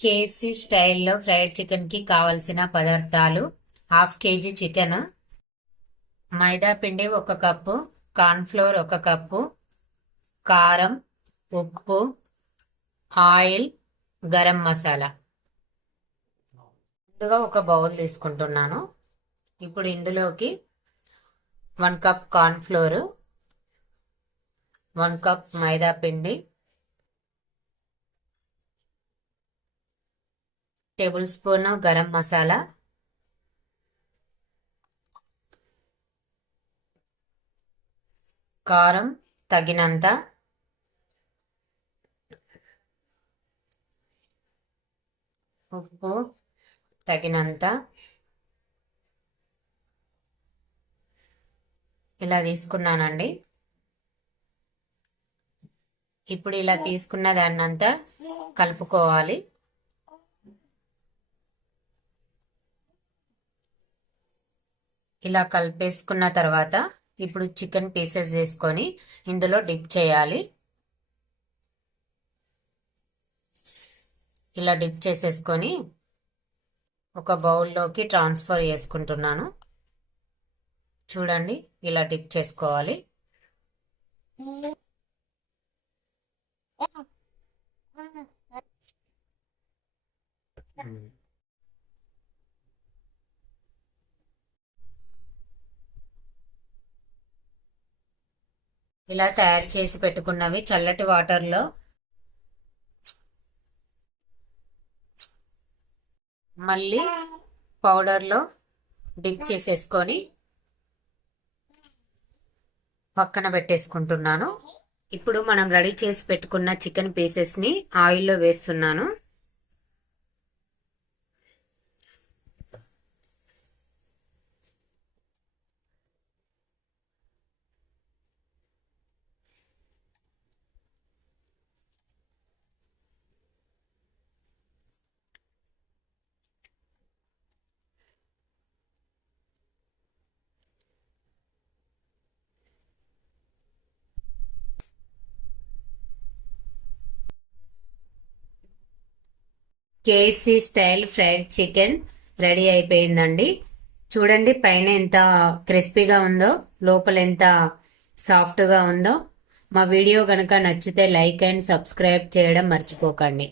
KFC స్టైల్లో fried చికెన్కి కావలసిన పదార్థాలు: హాఫ్ కేజీ చికెన్, మైదా పిండి 1 కప్పు, కార్న్ఫ్లోర్ 1 కప్పు, కారం, ఉప్పు, ఆయిల్, గరం మసాలా. ముందుగా ఒక బౌల్ తీసుకుంటున్నాను. ఇప్పుడు ఇందులోకి 1 కప్ కార్న్ఫ్లోర్, 1 కప్ మైదా పిండి, టేబుల్ స్పూన్ గరం మసాలా, కారం తగినంత, ఉప్పు తగినంత. ఇలా తీసుకున్నానండి. ఇప్పుడు ఇలా తీసుకున్న దాన్నంతా కలుపుకోవాలి. ఇలా కలిపేసుకున్న తర్వాత ఇప్పుడు చికెన్ పీసెస్ తీసుకొని ఇందులో డిప్ చేయాలి. ఇలా డిప్ చేసేసుకొని ఒక బౌల్లోకి ట్రాన్స్ఫర్ చేసుకుంటున్నాను. చూడండి, ఇలా డిప్ చేసుకోవాలి. ఇలా తయారు చేసి పెట్టుకున్నవి చల్లటి వాటర్లో మళ్ళీ పౌడర్లో డిప్ చేసేసుకొని పక్కన పెట్టేసుకుంటున్నాను. ఇప్పుడు మనం రెడీ చేసి పెట్టుకున్న చికెన్ పీసెస్ని ఆయిల్లో వేస్తున్నాను. KFC style fried chicken ready అయిపోయిందండి. చూడండి, పైన ఎంత క్రిస్పీగా ఉందో, లోపల ఎంత సాఫ్ట్గా ఉందో. మా వీడియో కనుక నచ్చితే లైక్ అండ్ సబ్స్క్రైబ్ చేయడం మర్చిపోకండి.